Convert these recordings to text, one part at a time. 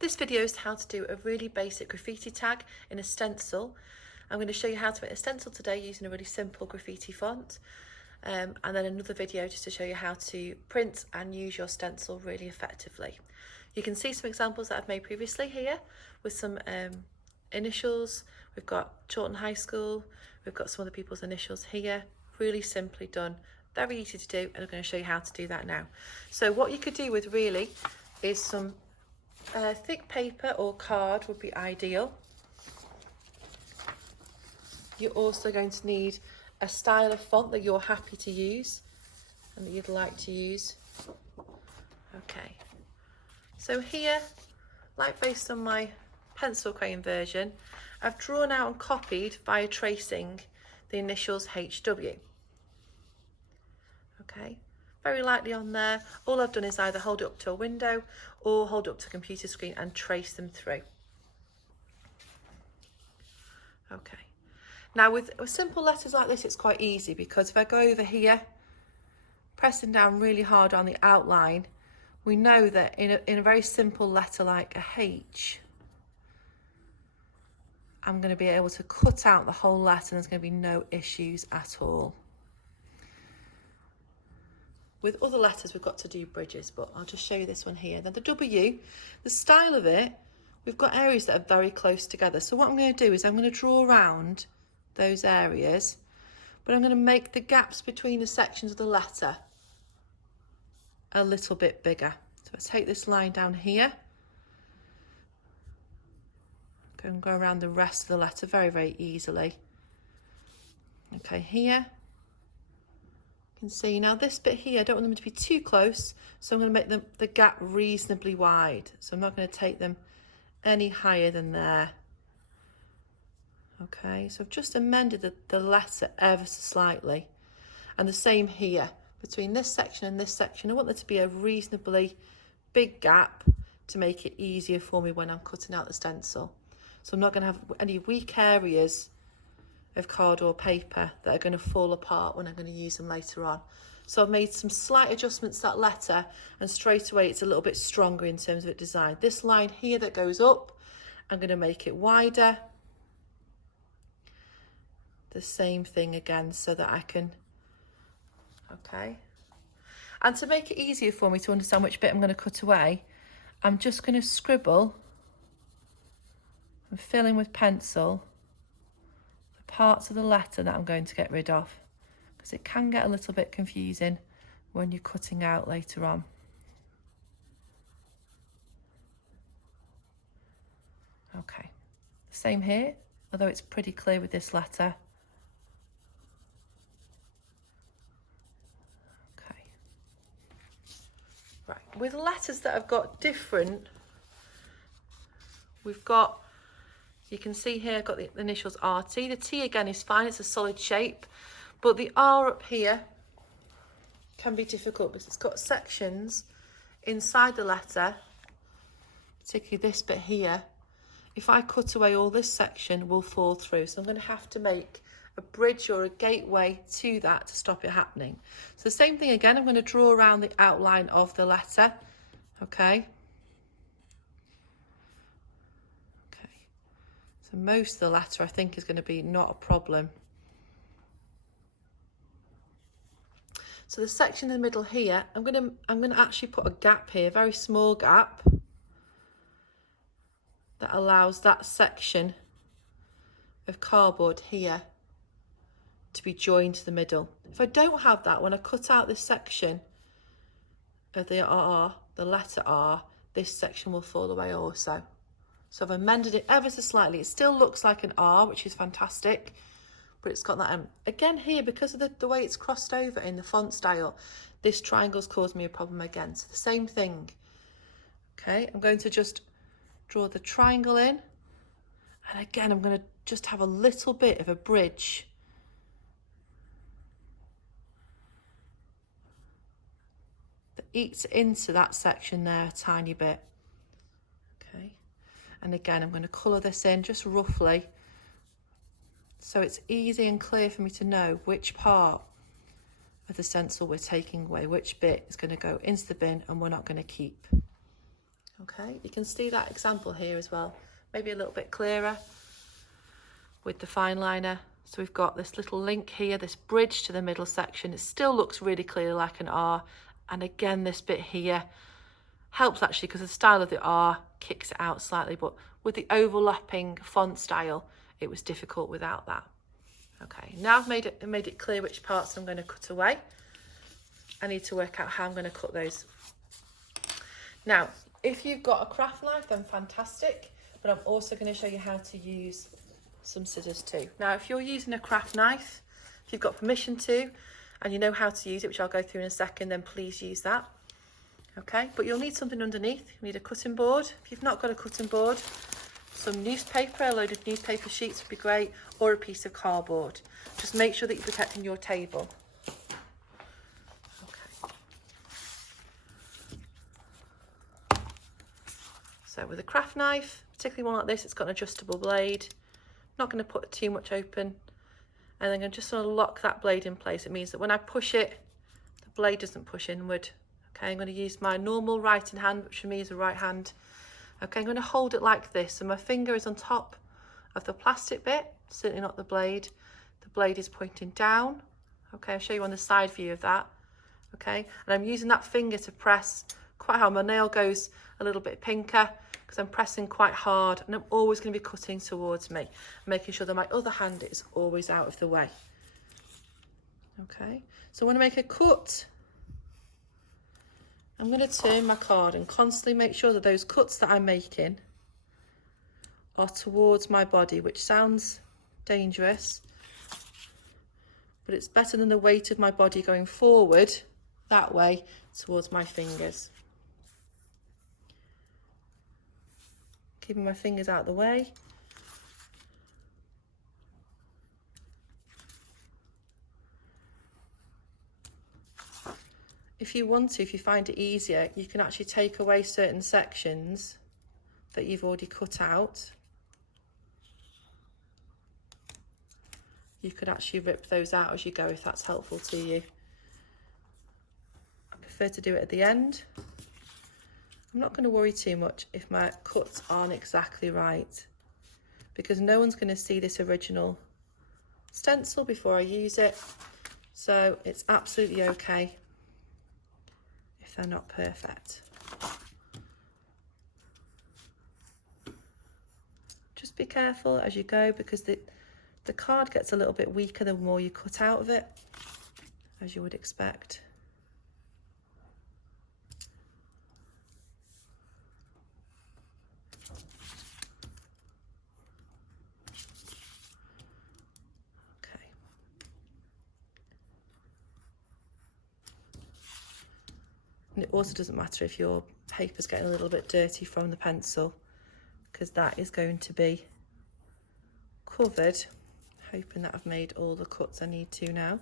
This video is how to do a really basic graffiti tag in a stencil. I'm going to show you how to make a stencil today using a really simple graffiti font, and then another video just to show you how to print and use your stencil really effectively. You can see some examples that I've made previously here with some initials. We've got Chorlton High School, we've got some other people's initials here. Really simply done, very easy to do, and I'm going to show you how to do that now. So what you could do with really is some thick paper or card would be ideal. You're also going to need a style of font that you're happy to use and that you'd like to use. Okay, so here, like based on my pencil crayon version, I've drawn out and copied via tracing the initials HW. Okay, very lightly on there. All I've done is either hold it up to a window or hold it up to a computer screen and trace them through. Okay, now with simple letters like this, it's quite easy because if I go over here, pressing down really hard on the outline, we know that in a very simple letter like a H, I'm going to be able to cut out the whole letter and there's going to be no issues at all. With other letters, we've got to do bridges, but I'll just show you this one here. Then the W, the style of it, we've got areas that are very close together. So what I'm going to do is I'm going to draw around those areas, but I'm going to make the gaps between the sections of the letter a little bit bigger. So let's take this line down here. And go around the rest of the letter very, very easily. Okay, here. You can see now this bit here, I don't want them to be too close, so I'm going to make the gap reasonably wide. So I'm not going to take them any higher than there. Okay, so I've just amended the letter ever so slightly. And the same here, between this section and this section, I want there to be a reasonably big gap to make it easier for me when I'm cutting out the stencil. So I'm not going to have any weak areas of card or paper that are going to fall apart when I'm going to use them later on. So I've made some slight adjustments to that letter, and straight away it's a little bit stronger in terms of its design. This line here that goes up, I'm going to make it wider. The same thing again so that I can, okay. And to make it easier for me to understand which bit I'm going to cut away, I'm just going to scribble and fill in with pencil the parts of the letter that I'm going to get rid of, because it can get a little bit confusing when you're cutting out later on. Okay, same here, although it's pretty clear with this letter. Okay, right, with letters that have got different, we've got, you can see here I've got the initials RT. The T again is fine, it's a solid shape, but the R up here can be difficult because it's got sections inside the letter, particularly this bit here. If I cut away all this section, will fall through. So I'm going to have to make a bridge or a gateway to that to stop it happening. So the same thing again, I'm going to draw around the outline of the letter, okay. Most of the letter I think is going to be not a problem. So the section in the middle here, I'm going to actually put a gap here, a very small gap that allows that section of cardboard here to be joined to the middle. If I don't have that, when I cut out this section of the R, the letter R, this section will fall away also. So I've amended it ever so slightly. It still looks like an R, which is fantastic, but it's got that again here, because of the way it's crossed over in the font style, this triangle's caused me a problem again. So the same thing. Okay, I'm going to just draw the triangle in, and again I'm going to just have a little bit of a bridge. That eats into that section there a tiny bit. Okay. And again, I'm going to colour this in just roughly so it's easy and clear for me to know which part of the stencil we're taking away, which bit is going to go into the bin and we're not going to keep. Okay, you can see that example here as well, maybe a little bit clearer with the fine liner. So we've got this little link here, this bridge to the middle section. It still looks really clearly like an R. And again, this bit here helps actually because the style of the R kicks it out slightly, but with the overlapping font style, it was difficult without that. Okay, now I've made it clear which parts I'm going to cut away. I need to work out how I'm going to cut those. Now, if you've got a craft knife, then fantastic, but I'm also going to show you how to use some scissors too. Now, if you're using a craft knife, if you've got permission to, and you know how to use it, which I'll go through in a second, then please use that. Okay, but you'll need something underneath. You need a cutting board. If you've not got a cutting board, some newspaper, a load of newspaper sheets would be great, or a piece of cardboard. Just make sure that you're protecting your table. So with a craft knife, particularly one like this, it's got an adjustable blade. Not going to put too much open. And then I'm just going to lock that blade in place. It means that when I push it, the blade doesn't push inward. Okay, I'm going to use my normal writing hand, which for me is a right hand. Okay, I'm going to hold it like this. So my finger is on top of the plastic bit, certainly not the blade. The blade is pointing down. Okay, I'll show you on the side view of that. Okay, and I'm using that finger to press quite hard. My nail goes a little bit pinker because I'm pressing quite hard, and I'm always going to be cutting towards me, making sure that my other hand is always out of the way. Okay, so when I make a cut, I'm going to turn my card and constantly make sure that those cuts that I'm making are towards my body, which sounds dangerous, but it's better than the weight of my body going forward that way towards my fingers. Keeping my fingers out of the way. If you want to, if you find it easier, you can actually take away certain sections that you've already cut out. You could actually rip those out as you go if that's helpful to you. I prefer to do it at the end. I'm not going to worry too much if my cuts aren't exactly right, because no one's going to see this original stencil before I use it, so it's absolutely okay if they're not perfect. Just be careful as you go, because the card gets a little bit weaker the more you cut out of it, as you would expect. And it also doesn't matter if your paper's getting a little bit dirty from the pencil, because that is going to be covered. Hoping that I've made all the cuts I need to now.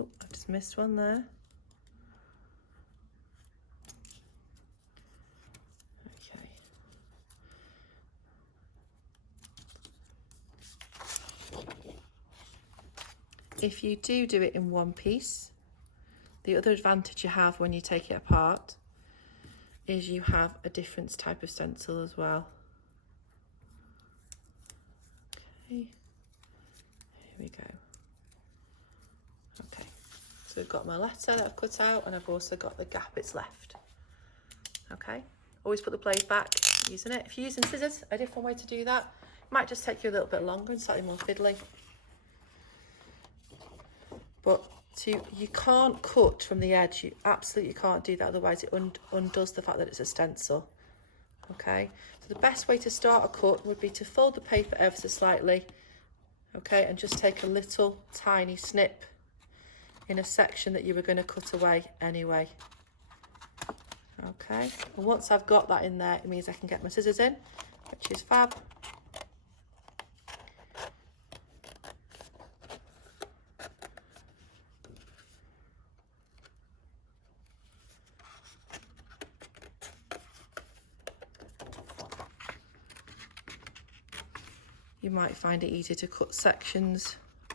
Oh, I've just missed one there. Okay. If you do it in one piece, the other advantage you have when you take it apart is you have a different type of stencil as well. Okay, here we go. Okay, so we've got my letter that I've cut out, and I've also got the gap it's left. Okay, always put the blade back using it. If you're using scissors, a different way to do that. It might just take you a little bit longer and slightly more fiddly. But you can't cut from the edge. You absolutely can't do that, otherwise it undoes the fact that it's a stencil. Okay, so the best way to start a cut would be to fold the paper ever so slightly, okay, and just take a little tiny snip in a section that you were going to cut away anyway. Okay, and once I've got that in there, it means I can get my scissors in, which is fab. You might find it easier to cut sections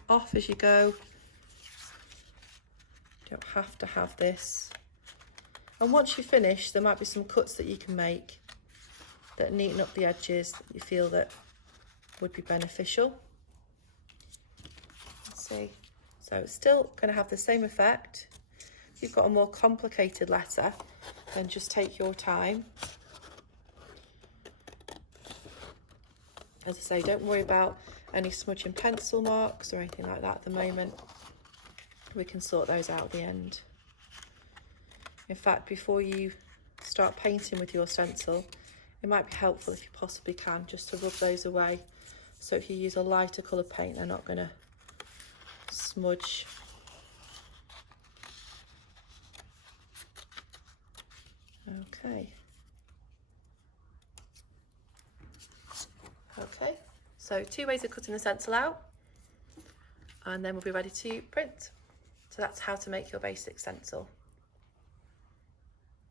off as you go. You don't have to have this And once you finish, there might be some cuts that you can make that neaten up the edges that you feel that would be beneficial. Let's see. So it's still going to have the same effect. If you've got a more complicated letter, then just take your time. As I say, don't worry about any smudging pencil marks or anything like that at the moment. We can sort those out at the end. In fact, before you start painting with your stencil, it might be helpful if you possibly can just to rub those away. So if you use a lighter colour paint, they're not going to smudge. Okay. Okay, so 2 ways of cutting the stencil out, and then we'll be ready to print. So that's how to make your basic stencil.